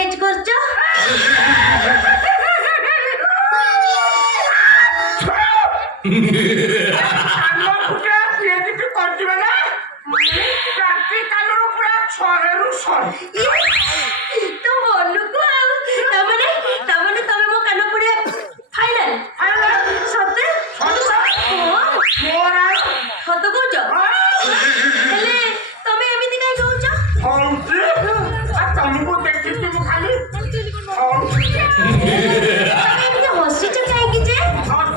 Engage करछ କାନ ଫୁଟେ ସିଏ କିଛି କରିଯିବେ ନା ରାତି କାନରୁ ପୁରା 100ରୁ 100 तो बोलू को तमने तमे मो कान पुड़िया फाइनल सते मोरा सत कहछ हेले तमे एमिति काई कहछ हौची आ तमको देखिছি ମୁଁ ଖାଲି हौची तमे एमिति हसिछ काई कि जे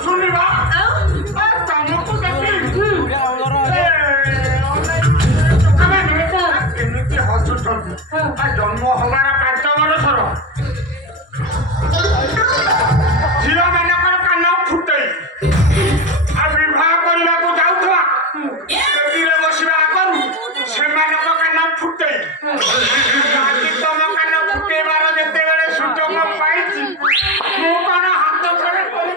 सुनिबा आ तमको देखि କେମିତି ହସୁଛନ୍ତି ଆ ଜନ୍ମ ହବାର 5 ବର୍ଷର ଝିଅ ମାନଙ୍କର କାନ ଫୁଟେଇ ଆଉ ବିବାହ କରିବାକୁ ଯାଉଥିବା ବେଦିରେ ବସିବା ଆଗରୁ ସେମାନଙ୍କ କାନ ଫୁଟେଇ ଆଜି ତମ କାନ ଫୁଟେଇବାର ଯେତେବେଳେ ସୁଯୋଗ ପାଇଛି ମୁଁ କଣ ହାତ ଛଡ଼ା କରି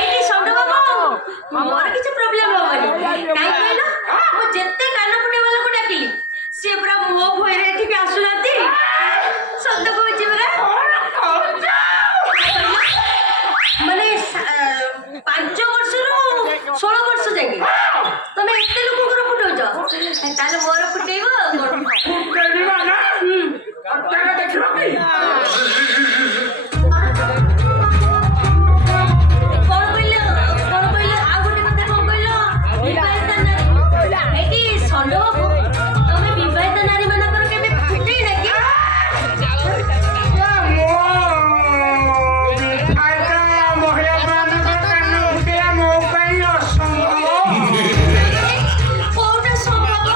एटी सौंड बाबू मोर किछ प्रॉब्लम होबनी काई कहलो मो जत्ते कान फुटे वाला को डाकिली से पूरा मो भोय रे एठी आसुनाती सत कहछि बरा माने 5 वर्षरू 16 वर्ष जाके तमे एते लोक कर फुटौछ ताले मोर फुटेइबो फुटेइबा ना अत्यारे देखिबो की कोन कइलो आ गोटे कथा कोन कइलो विवाहित नारी एटी सौंड बाबू तमे विवाहित नारी मानकर केबे फुटेइ ना कि कोटा संभव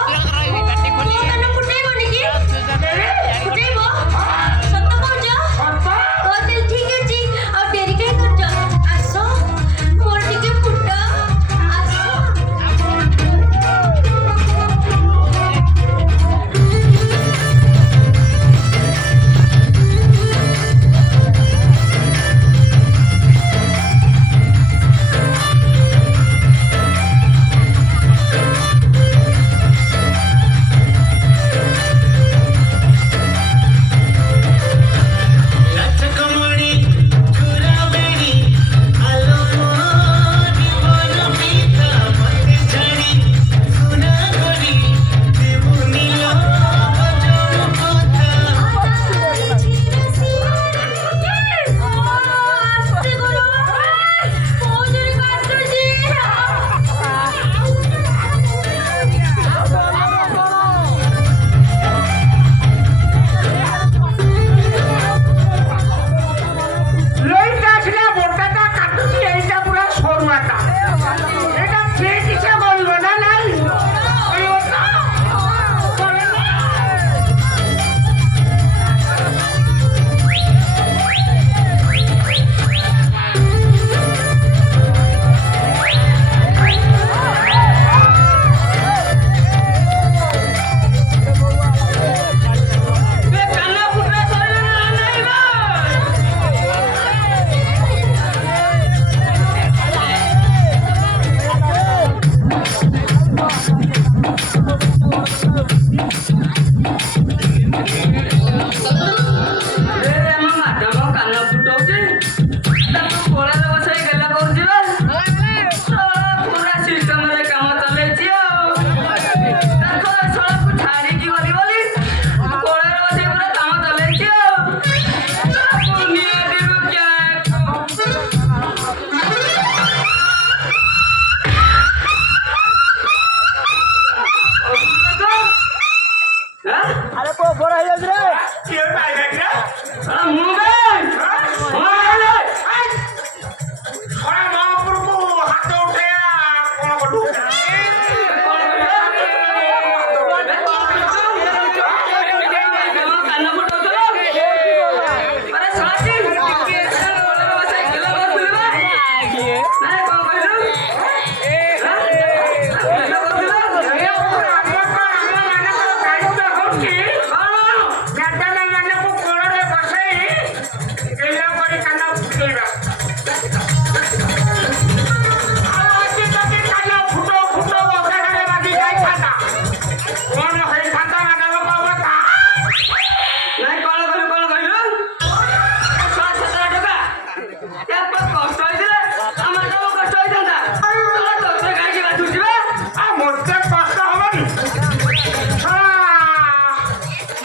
ହବନି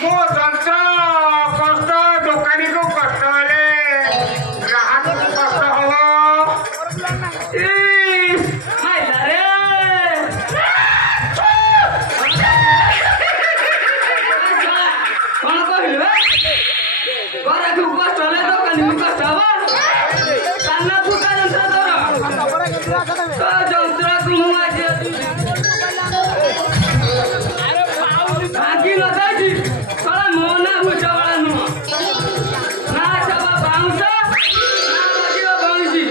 ମୋ ଯନ୍ତ୍ର କଷ୍ଟ ଦୋକାନୀକୁ କଷ୍ଟ ହେଲେ ଗ୍ରାହକକୁ କଷ୍ଟ ହବ କଣ କହିଲୁ ଗରାକୁ କଷ୍ଟ ହେଲେ ଦୋକାନୀ କଷ୍ଟ ହବ କାନ ଫୁଟା ଯନ୍ତ୍ର ତୋର ଯନ୍ତ୍ରକୁ ମୁଁ ଆଜି ଭାଙ୍ଗି ନଯାଇଛି କଣ ମୋ ନା ବୁଝବଳା ନୁହଁ ନା ସବ ବାଉଁଶ ନା ବଜିବ ବଇଁଶୀ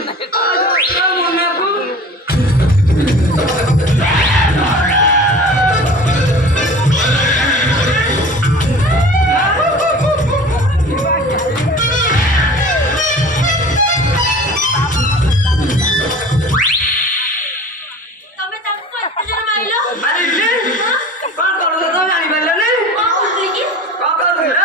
ମୋ ନାକୁ ତମେ ତାକୁ କେତେ ଜଣ ମାଇଲ? ମାରିଲି କଣ କରୁଛ ତମେ ଜାଣିପାରିଲନି କଣ କରୁଥିଲି କି? କଣ କରୁଥିଲ?